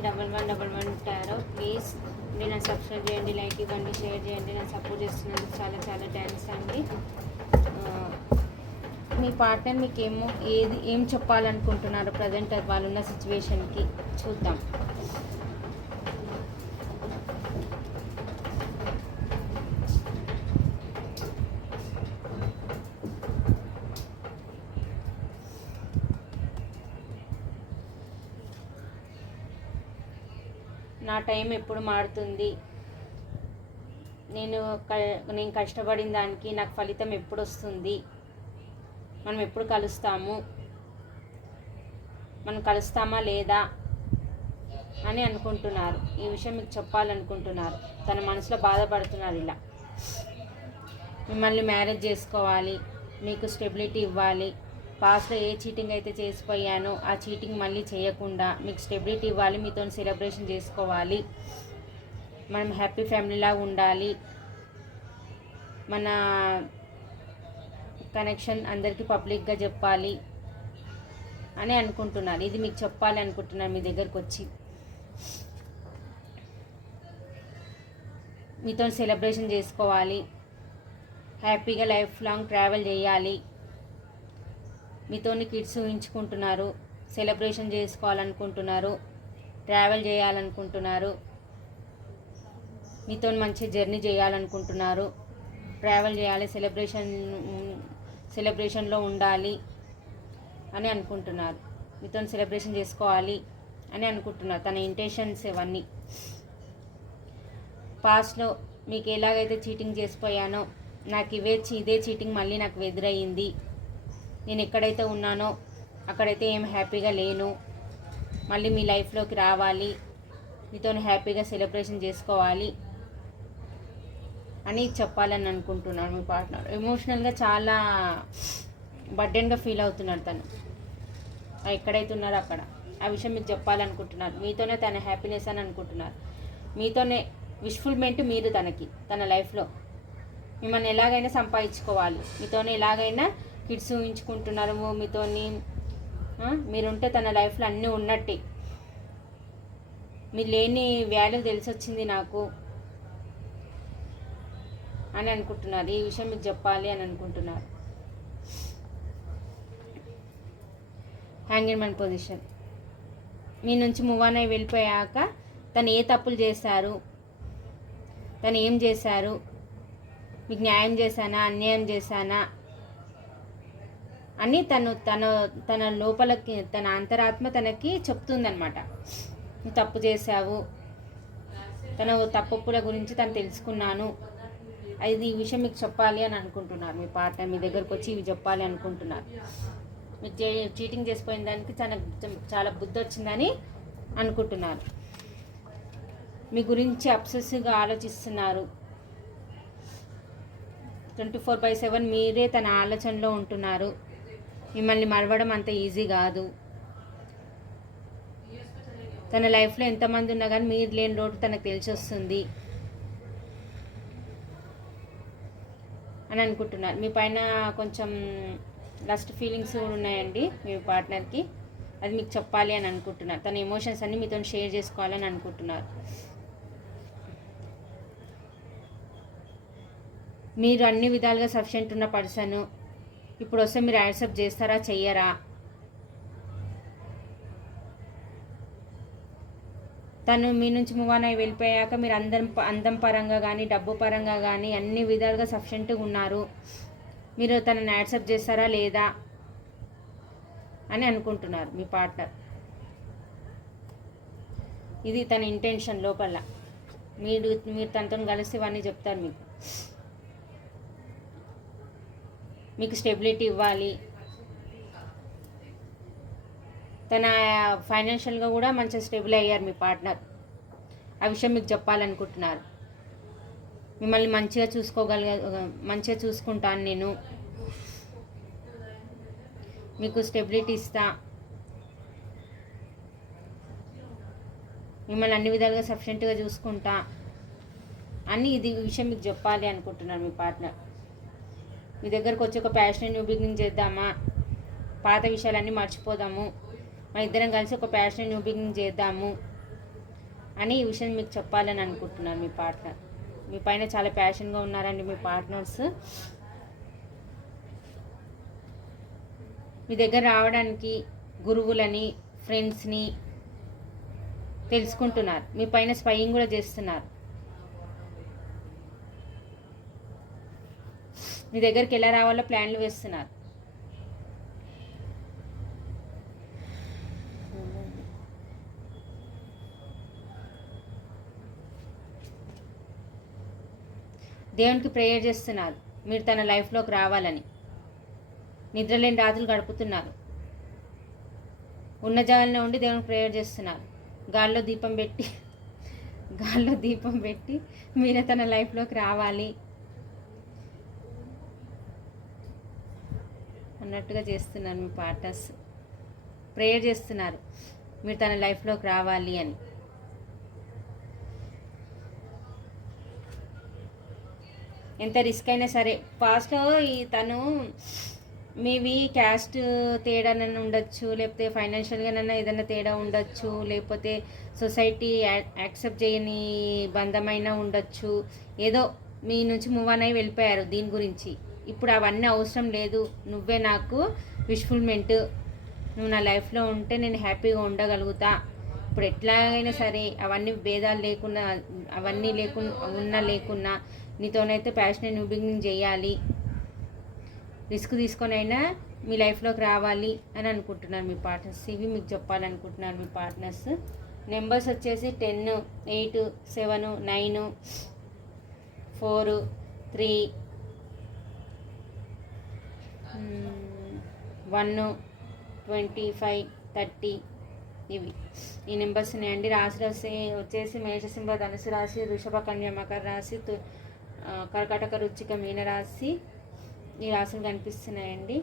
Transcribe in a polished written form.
551111 tarot. Please నన్ను subscribe చేయండి, like ఇవ్వండి, షేర్ చేయండి. నన్ను సపోర్ట్ చేస్తున్నందుకు చాలా చాలా థ్యాంక్స్ అండి. మీ పార్ట్నర్ మీకు ఏం చెప్పాలనుకుంటున్నారు ప్రజెంట్ వాళ్ళున్న సిచ్యువేషన్కి చూద్దాం. నా టైం ఎప్పుడు మారుతుంది, నేను కష్టపడిన దానికి నాకు ఫలితం ఎప్పుడు వస్తుంది, మనం ఎప్పుడు కలుస్తాము, మనం కలుస్తామా లేదా అని అనుకుంటున్నారు. ఈ విషయం మీకు చెప్పాలనుకుంటున్నారు. తన మనసులో బాధపడుతున్నారు. ఇలా మిమ్మల్ని మ్యారేజ్ చేసుకోవాలి, మీకు స్టెబిలిటీ ఇవ్వాలి, పాస్ట్లో ఏ చీటింగ్ అయితే చేసిపోయానో ఆ చీటింగ్ మళ్ళీ చేయకుండా మీకు స్టెబిలిటీ ఇవ్వాలి, మీతో సెలబ్రేషన్ చేసుకోవాలి, మనం హ్యాపీ ఫ్యామిలీలా ఉండాలి, మన కనెక్షన్ అందరికీ పబ్లిక్గా చెప్పాలి అని అనుకుంటున్నారు. ఇది మీకు చెప్పాలి అనుకుంటున్నారు. మీ దగ్గరకు వచ్చి మీతో సెలబ్రేషన్ చేసుకోవాలి, హ్యాపీగా లైఫ్ లాంగ్ ట్రావెల్ చేయాలి, మీతోని కిడ్స్ ఊహించుకుంటున్నారు, సెలబ్రేషన్ చేసుకోవాలనుకుంటున్నారు, ట్రావెల్ చేయాలనుకుంటున్నారు, మీతో మంచి జర్నీ చేయాలనుకుంటున్నారు, ట్రావెల్ చేయాలి, సెలబ్రేషన్లో ఉండాలి అని అనుకుంటున్నారు, మీతో సెలబ్రేషన్ చేసుకోవాలి అని అనుకుంటున్నారు. తన ఇంటెన్షన్స్ ఇవన్నీ. పాస్ట్లో మీకు ఎలాగైతే చీటింగ్ చేసిపోయానో నాకు ఇదే చీటింగ్ మళ్ళీ నాకు ఎదురయ్యింది, నేను ఎక్కడైతే ఉన్నానో అక్కడైతే ఏం హ్యాపీగా లేను, మళ్ళీ మీ లైఫ్లోకి రావాలి, మీతో హ్యాపీగా సెలబ్రేషన్ చేసుకోవాలి అని చెప్పాలని అనుకుంటున్నాను. మీ పార్ట్నర్ ఎమోషనల్గా చాలా బర్డెన్గా ఫీల్ అవుతున్నాడు. తను ఎక్కడైతే ఉన్నారో అక్కడ ఆ విషయం మీకు చెప్పాలనుకుంటున్నారు. మీతోనే తన హ్యాపీనెస్ అని అనుకుంటున్నారు. మీతోనే విష్ఫుల్మెంట్ మీరు తన లైఫ్లో మిమ్మల్ని ఎలాగైనా సంపాదించుకోవాలి, మీతోనే ఎలాగైనా కిడ్స్ ఊహించుకుంటున్నారు, మీతోని మీరుంటే తన లైఫ్లో అన్నీ ఉన్నట్టే, మీరు లేని వాల్యూ తెలిసొచ్చింది నాకు అని అనుకుంటున్నారు. ఈ విషయం మీకు చెప్పాలి అని అనుకుంటున్నారు. Hanging man position. మీ నుంచి మూవ్ ఆన్ అయి వెళ్ళిపోయాక తను ఏ తప్పులు చేశారు, తను ఏం చేశారు, మీకు న్యాయం చేశానా అన్యాయం చేశానా అని తన లోపలకి తన అంతరాత్మ తనకి చెప్తుందనమాట. నువ్వు తప్పు చేశావు, తన తప్పుల గురించి తను తెలుసుకున్నాను, అది ఈ విషయం మీకు చెప్పాలి అని అనుకుంటున్నారు. మీ పార్ట్నర్ మీ దగ్గరకు వచ్చి ఇవి చెప్పాలి అనుకుంటున్నారు. మీరు చీటింగ్ చేసిపోయిన దానికి చాలా బుద్ధి వచ్చిందని అనుకుంటున్నారు. మీ గురించి అబ్సెసివ్గా ఆలోచిస్తున్నారు. 24/7 మీరే తన ఆలోచనలో ఉంటున్నారు. మిమ్మల్ని మరవడం అంత ఈజీ కాదు. తన లైఫ్లో ఎంతమంది ఉన్నా కానీ మీరు లేని లోటు తనకు తెలిసి వస్తుంది అని అనుకుంటున్నారు. మీ పైన కొంచెం లస్ట్ ఫీలింగ్స్ కూడా ఉన్నాయండి మీ పార్ట్నర్కి. అది మీకు చెప్పాలి అని అనుకుంటున్నారు. తన ఎమోషన్స్ అన్నీ మీతో షేర్ చేసుకోవాలని అనుకుంటున్నారు. మీరు అన్ని విధాలుగా సఫిషియెంట్ ఉన్న పర్సన్. ఇప్పుడు వస్తే మీరు యాక్సెప్ట్ చేస్తారా చెయ్యరా? తను మీ నుంచి మూవ్ ఆన్ అయి వెళ్ళిపోయాక మీరు అందం పరంగా కానీ డబ్బు పరంగా కానీ అన్ని విధాలుగా సఫిషియెంట్గా ఉన్నారు. మీరు తనని యాక్సెప్ట్ చేస్తారా లేదా అని అనుకుంటున్నారు మీ పార్ట్నర్. ఇది తన ఇంటెన్షన్ లోపల. మీరు తనతో కలిసి ఇవన్నీ చెప్తారు. మీకు స్టెబిలిటీ ఇవ్వాలి, తన ఫైనాన్షియల్గా కూడా మంచిగా స్టేబుల్ అయ్యారు మీ పార్ట్నర్. ఆ విషయం మీకు చెప్పాలనుకుంటున్నారు. మిమ్మల్ని మంచిగా చూసుకుంటాను, నేను మీకు స్టెబిలిటీ ఇస్తా, మిమ్మల్ని అన్ని విధాలుగా సఫిషియెంట్గా చూసుకుంటా అని ఇది విషయం మీకు చెప్పాలి అనుకుంటున్నారు మీ పార్ట్నర్. మీ దగ్గరకు వచ్చి ఒక ప్యాషనెట్ న్యూ బిగినింగ్ చేద్దామా, పాత విషయాలన్నీ మర్చిపోదాము, మన ఇద్దరం కలిసి ఒక ప్యాషనెట్ న్యూ బిగినింగ్ చేద్దాము అని ఈ విషయం మీకు చెప్పాలని అనుకుంటున్నాను. మీ పార్ట్నర్ మీ పైన చాలా ప్యాషన్గా ఉన్నారండి. మీ పార్ట్నర్స్ మీ దగ్గర రావడానికి గురువులని, ఫ్రెండ్స్ని తెలుసుకుంటున్నారు. మీ పైన స్పైయింగ్ కూడా చేస్తున్నారు. మీ దగ్గరికి ఎలా రావాలో ప్లాన్లు వేస్తున్నారు. దేవునికి ప్రేయర్ చేస్తున్నారు మీరు తన లైఫ్లోకి రావాలని. నిద్రలేని రాత్రులు గడుపుతున్నారు. ఉన్న జాగాలో ఉండి దేవునికి ప్రేయర్ చేస్తున్నారు. గాల్లో దీపం పెట్టి మీరే తన లైఫ్లోకి రావాలి అన్నట్టుగా చేస్తున్నారు. మీ పార్ట్నర్స్ ప్రేయర్ చేస్తున్నారు మీరు తన లైఫ్లోకి రావాలి అని. ఎంత రిస్క్ అయినా సరే పాస్ట్లో తను మేబీ క్యాస్ట్ తేడానైనా ఉండొచ్చు, లేకపోతే ఫైనాన్షియల్గానైనా ఏదైనా తేడా ఉండొచ్చు, లేకపోతే సొసైటీ యాక్సెప్ట్ చేయని బంధమైనా ఉండొచ్చు. ఏదో మీ నుంచి మూవ్ ఆన్ అయి వెళ్ళిపోయారు దీని గురించి. ఇప్పుడు అవన్నీ అవసరం లేదు. నువ్వే నాకు విష్ఫుల్మెంట్, నువ్వు నా లైఫ్లో ఉంటే నేను హ్యాపీగా ఉండగలుగుతా. ఇప్పుడు ఎట్లాగైనా సరే అవన్నీ భేదాలు లేకున్నా, అవన్నీ లేకున్నా నీతోనైతే ప్యాషనేట్ న్యూ బిగినింగ్ చేయాలి, రిస్క్ తీసుకొని అయినా మీ లైఫ్లోకి రావాలి అని అనుకుంటున్నారు మీ పార్ట్నర్స్. ఇవి మీకు చెప్పాలనుకుంటున్నారు మీ పార్ట్నర్స్. నెంబర్స్ వచ్చేసి 10, 8, 7, 9, 4, 3, 1, 25, 30 ఇవి ఈ నెంబర్స్ ఉన్నాయండి. రాశి వచ్చేసి మేషసింహ, ధనుసు రాశి, వృషభ, కన్య, మకర రాశి, కర్కాటక, వృశ్చిక, మీన రాశి ఈ రాశులు కనిపిస్తున్నాయండి.